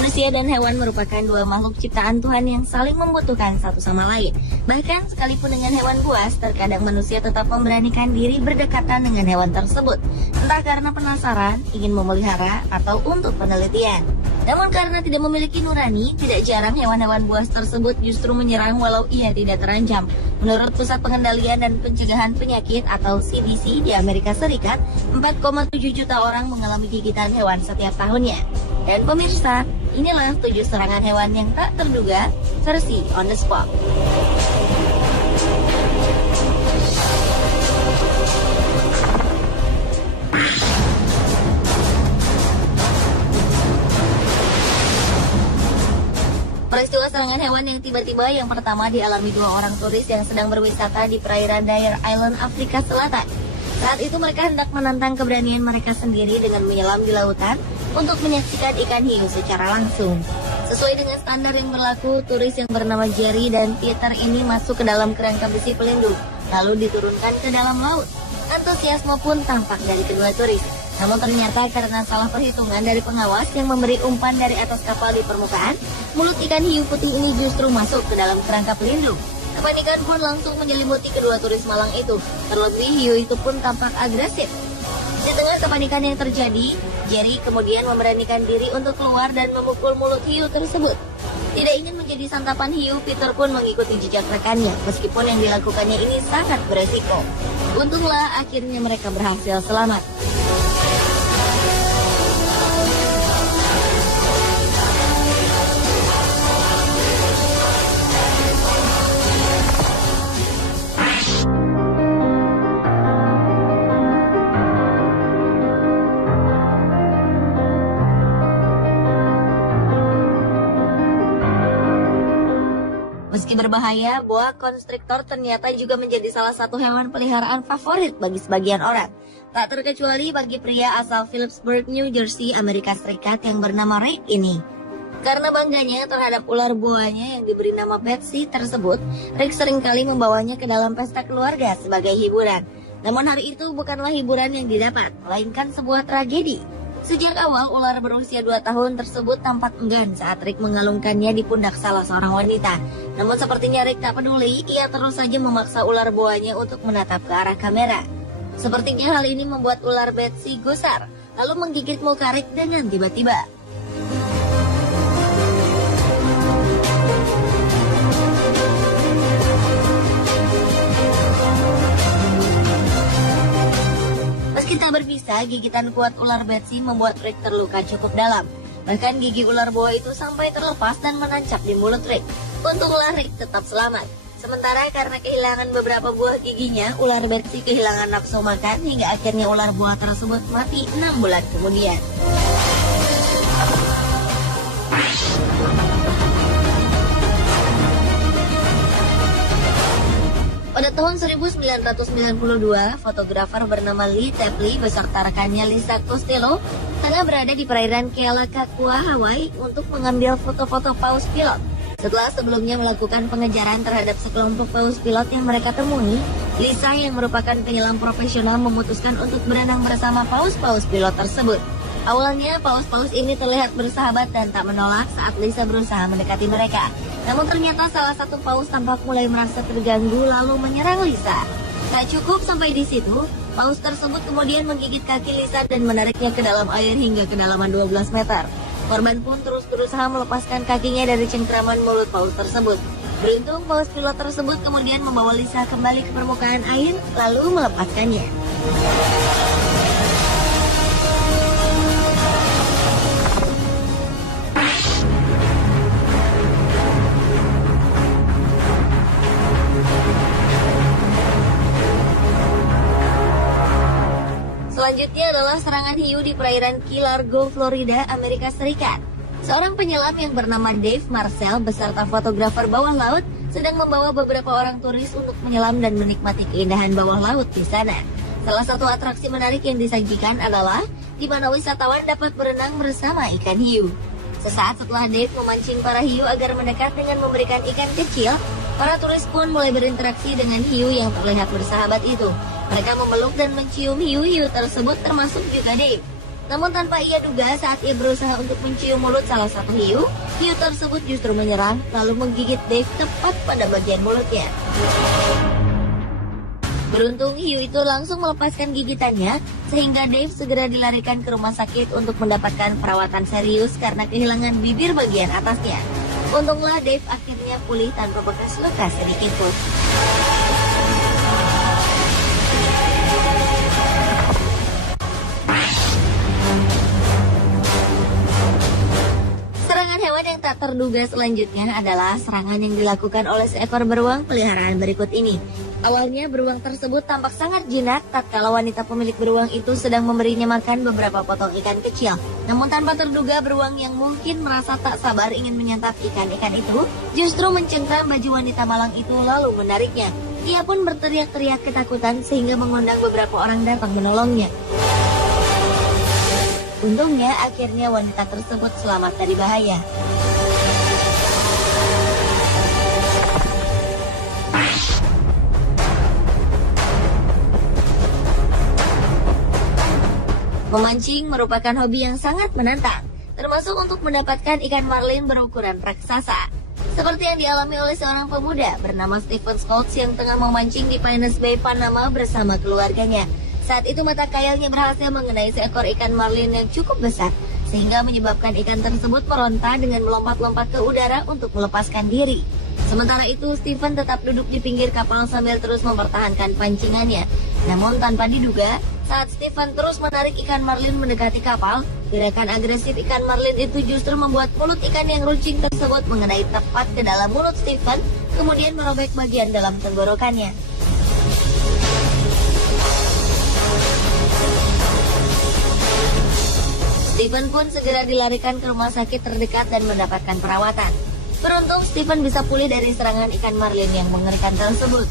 Manusia dan hewan merupakan dua makhluk ciptaan Tuhan yang saling membutuhkan satu sama lain. Bahkan sekalipun dengan hewan buas, terkadang manusia tetap memberanikan diri berdekatan dengan hewan tersebut. Entah karena penasaran, ingin memelihara, atau untuk penelitian. Namun karena tidak memiliki nurani, tidak jarang hewan-hewan buas tersebut justru menyerang walau ia tidak terancam. Menurut Pusat Pengendalian dan Pencegahan Penyakit atau CDC di Amerika Serikat, 4,7 juta orang mengalami gigitan hewan setiap tahunnya. Dan pemirsa, inilah 7 serangan hewan yang tak terduga versi On The Spot. Peristiwa serangan hewan yang tiba-tiba yang pertama dialami 2 orang turis yang sedang berwisata di perairan Dyer Island, Afrika Selatan. Saat itu mereka hendak menantang keberanian mereka sendiri dengan menyelam di lautan untuk menyaksikan ikan hiu secara langsung. Sesuai dengan standar yang berlaku, turis yang bernama Jerry dan Peter ini masuk ke dalam kerangka besi pelindung, lalu diturunkan ke dalam laut. Antusiasme pun tampak dari kedua turis. Namun ternyata karena salah perhitungan dari pengawas yang memberi umpan dari atas kapal di permukaan, mulut ikan hiu putih ini justru masuk ke dalam kerangka pelindung. Kepanikan pun langsung menyelimuti kedua turis malang itu. Terlebih hiu itu pun tampak agresif. Di tengah kepanikan yang terjadi, Jerry kemudian memberanikan diri untuk keluar dan memukul mulut hiu tersebut. Tidak ingin menjadi santapan hiu, Peter pun mengikuti jejak rekannya, meskipun yang dilakukannya ini sangat beresiko. Untunglah akhirnya mereka berhasil selamat. Meski berbahaya, boa constrictor ternyata juga menjadi salah satu hewan peliharaan favorit bagi sebagian orang. Tak terkecuali bagi pria asal Phillipsburg, New Jersey, Amerika Serikat yang bernama Rick ini. Karena bangganya terhadap ular boanya yang diberi nama Betsy tersebut, Rick seringkali membawanya ke dalam pesta keluarga sebagai hiburan. Namun hari itu bukanlah hiburan yang didapat, melainkan sebuah tragedi. Sejak awal, ular berusia 2 tahun tersebut tampak enggan saat Rick mengalungkannya di pundak salah seorang wanita. Namun sepertinya Rick tak peduli, ia terus saja memaksa ular boanya untuk menatap ke arah kamera. Sepertinya hal ini membuat ular Betsy gusar, lalu menggigit muka Rick dengan tiba-tiba. Meski tak berbisa, gigitan kuat ular Betsy membuat Rick terluka cukup dalam. Bahkan gigi ular boa itu sampai terlepas dan menancap di mulut Rick. Untunglah Rick tetap selamat. Sementara karena kehilangan beberapa buah giginya, ular Betsy kehilangan nafsu makan hingga akhirnya ular boa tersebut mati 6 bulan kemudian. Pada tahun 1992, fotografer bernama Lee Tapley beserta rekannya Lisa Costello tengah berada di perairan Kealakekua, Hawaii untuk mengambil foto-foto paus pilot. Setelah sebelumnya melakukan pengejaran terhadap sekelompok paus pilot yang mereka temui, Lisa yang merupakan penyelam profesional memutuskan untuk berenang bersama paus-paus pilot tersebut. Awalnya, paus-paus ini terlihat bersahabat dan tak menolak saat Lisa berusaha mendekati mereka. Namun ternyata salah satu paus tampak mulai merasa terganggu lalu menyerang Lisa. Tak cukup sampai di situ, paus tersebut kemudian menggigit kaki Lisa dan menariknya ke dalam air hingga kedalaman 12 meter. Korban pun terus berusaha melepaskan kakinya dari cengkraman mulut paus tersebut. Beruntung paus pilot tersebut kemudian membawa Lisa kembali ke permukaan air lalu melepaskannya. Selanjutnya adalah serangan hiu di perairan Key Largo, Florida, Amerika Serikat. Seorang penyelam yang bernama Dave Marcel beserta fotografer bawah laut sedang membawa beberapa orang turis untuk menyelam dan menikmati keindahan bawah laut di sana. Salah satu atraksi menarik yang disajikan adalah di mana wisatawan dapat berenang bersama ikan hiu. Sesaat setelah Dave memancing para hiu agar mendekat dengan memberikan ikan kecil, para turis pun mulai berinteraksi dengan hiu yang terlihat bersahabat itu. Mereka memeluk dan mencium hiu-hiu tersebut termasuk juga Dave. Namun tanpa ia duga saat ia berusaha untuk mencium mulut salah satu hiu, hiu tersebut justru menyerang lalu menggigit Dave tepat pada bagian mulutnya. Beruntung hiu itu langsung melepaskan gigitannya sehingga Dave segera dilarikan ke rumah sakit untuk mendapatkan perawatan serius karena kehilangan bibir bagian atasnya. Untunglah Dave akhirnya pulih tanpa bekas luka sedikitpun. Serangan hewan yang tak terduga selanjutnya adalah serangan yang dilakukan oleh seekor beruang peliharaan berikut ini. Awalnya beruang tersebut tampak sangat jinak tatkala wanita pemilik beruang itu sedang memberinya makan beberapa potong ikan kecil. Namun tanpa terduga beruang yang mungkin merasa tak sabar ingin menyantap ikan-ikan itu justru mencengkram baju wanita malang itu lalu menariknya. Ia pun berteriak-teriak ketakutan sehingga mengundang beberapa orang datang menolongnya. Untungnya akhirnya wanita tersebut selamat dari bahaya. Memancing merupakan hobi yang sangat menantang, termasuk untuk mendapatkan ikan marlin berukuran raksasa. Seperti yang dialami oleh seorang pemuda bernama Stephen Scott yang tengah memancing di Pinus Bay, Panama bersama keluarganya. Saat itu mata khayalnya berhasil mengenai seekor ikan marlin yang cukup besar, sehingga menyebabkan ikan tersebut meronta dengan melompat-lompat ke udara untuk melepaskan diri. Sementara itu, Stephen tetap duduk di pinggir kapal sambil terus mempertahankan pancingannya. Namun tanpa diduga, saat Stephen terus menarik ikan marlin mendekati kapal, gerakan agresif ikan marlin itu justru membuat mulut ikan yang runcing tersebut mengenai tepat ke dalam mulut Stephen, kemudian merobek bagian dalam tenggorokannya. Stephen pun segera dilarikan ke rumah sakit terdekat dan mendapatkan perawatan. Beruntung Stephen bisa pulih dari serangan ikan marlin yang mengerikan tersebut.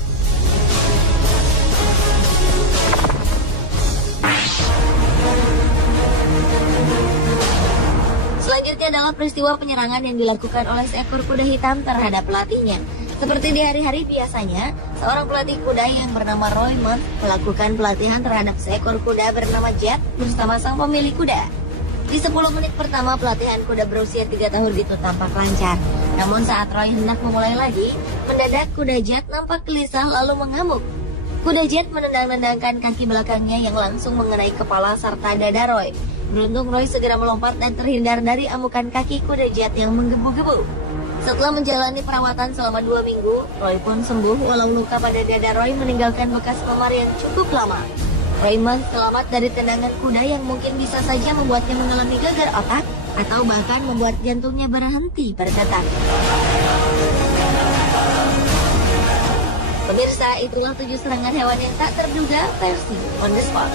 Selanjutnya adalah peristiwa penyerangan yang dilakukan oleh seekor kuda hitam terhadap pelatihnya. Seperti di hari-hari biasanya, seorang pelatih kuda yang bernama Roy Munt melakukan pelatihan terhadap seekor kuda bernama Jet bersama sang pemilik kuda. Di 10 menit pertama pelatihan kuda berusia 3 tahun itu tampak lancar. Namun saat Roy hendak memulai lagi, mendadak kuda Jet nampak gelisah lalu mengamuk. Kuda Jet menendang-nendangkan kaki belakangnya yang langsung mengenai kepala serta dada Roy. Beruntung Roy segera melompat dan terhindar dari amukan kaki kuda Jet yang menggebu-gebu. Setelah menjalani perawatan selama 2 minggu, Roy pun sembuh walau luka pada dada Roy meninggalkan bekas memar yang cukup lama. Raymond selamat dari tendangan kuda yang mungkin bisa saja membuatnya mengalami gagal otak atau bahkan membuat jantungnya berhenti berdetak. Pemirsa, itulah 7 serangan hewan yang tak terduga versi On The Spot.